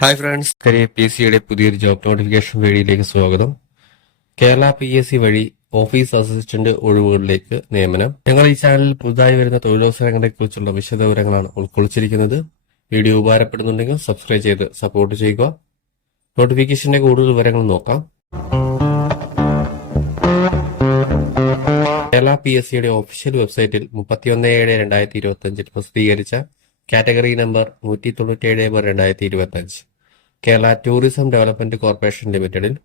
Hi friends career P S സിയുടെ പുതിയൊരു job notification വീഡിയോയിലേക്ക് സ്വാഗതം. കേരള പി എസ് സി വഴി ഓഫീസ് അസിസ്റ്റന്റ് ഒഴിവുകളിലേക്ക് നിയമനം. ഞങ്ങൾ ഈ ചാനലിൽ പുതുതായി വരുന്ന തൊഴിലവസരങ്ങളെ കുറിച്ചുള്ള വിശദവിവരങ്ങളാണ് ഉൾക്കൊള്ളിച്ചിരിക്കുന്നത്. വീഡിയോ ഉപകാരപ്പെടുന്നുണ്ടെങ്കിൽ സബ്സ്ക്രൈബ് ചെയ്ത് സപ്പോർട്ട് ചെയ്യുക. നോട്ടിഫിക്കേഷന്റെ കൂടുതൽ വിവരങ്ങൾ നോക്കാം. കേരള പി എസ് സിയുടെ ഒഫീഷ്യൽ വെബ്സൈറ്റിൽ മുപ്പത്തിയൊന്ന് ഏഴ് രണ്ടായിരത്തി ഇരുപത്തി അഞ്ചിൽ പ്രസിദ്ധീകരിച്ച കാറ്റഗറി നമ്പർ നൂറ്റി തൊണ്ണൂറ്റി ഏഴ് രണ്ടായിരത്തി ഇരുപത്തി അഞ്ച് കേരള ടൂറിസം ഡെവലപ്മെന്റ് കോർപ്പറേഷൻ ലിമിറ്റഡിൽ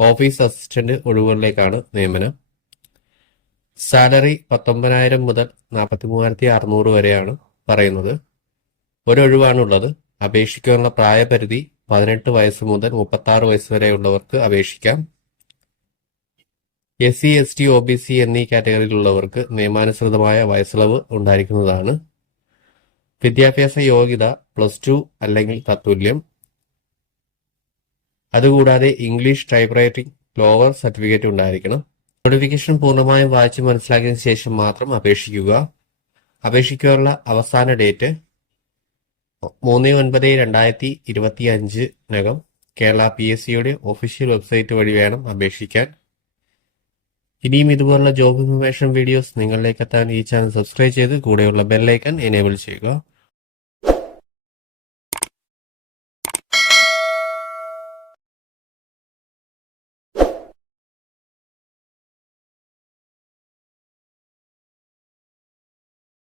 ഓഫീസ് അസിസ്റ്റന്റ് ഒഴിവുകളിലേക്കാണ് നിയമനം. സാലറി പത്തൊമ്പതിനായിരം മുതൽ നാൽപ്പത്തി മൂവായിരത്തി അറുന്നൂറ് വരെയാണ് പറയുന്നത്. ഒരൊഴിവാണുള്ളത്. അപേക്ഷിക്കാനുള്ള പ്രായപരിധി പതിനെട്ട് വയസ്സ് മുതൽ മുപ്പത്തി ആറ് വയസ്സ് വരെയുള്ളവർക്ക് അപേക്ഷിക്കാം. S C S T O B C എന്നീ കാറ്റഗറിയിലുള്ളവർക്ക് നിയമാനുസൃതമായ വയസ്സിളവ് ഉണ്ടായിരിക്കുന്നതാണ്. വിദ്യാഭ്യാസ യോഗ്യത പ്ലസ് ടു അല്ലെങ്കിൽ തത്തുല്യം. അതുകൂടാതെ English type writing lower certificate ഉണ്ടായിരിക്കണം. നോട്ടിഫിക്കേഷൻ പൂർണമായും വായിച്ച് മനസ്സിലാക്കിയതിനു ശേഷം മാത്രം അപേക്ഷിക്കുക. അപേക്ഷിക്കാനുള്ള അവസാന ഡേറ്റ് മൂന്ന് ഒൻപത് രണ്ടായിരത്തി ഇരുപത്തി അഞ്ചിനകം കേരള പി എസ് സിയുടെ ഒഫീഷ്യൽ വെബ്സൈറ്റ് വഴി വേണം അപേക്ഷിക്കാൻ. ഇനിയും ഇതുപോലുള്ള ജോബ് ഇൻഫർമേഷൻ വീഡിയോസ് നിങ്ങളിലേക്ക് എത്താൻ ഈ ചാനൽ സബ്സ്ക്രൈബ് ചെയ്ത് കൂടെയുള്ള ബെല്ലൈക്കൺ എനേബിൾ ചെയ്യുക.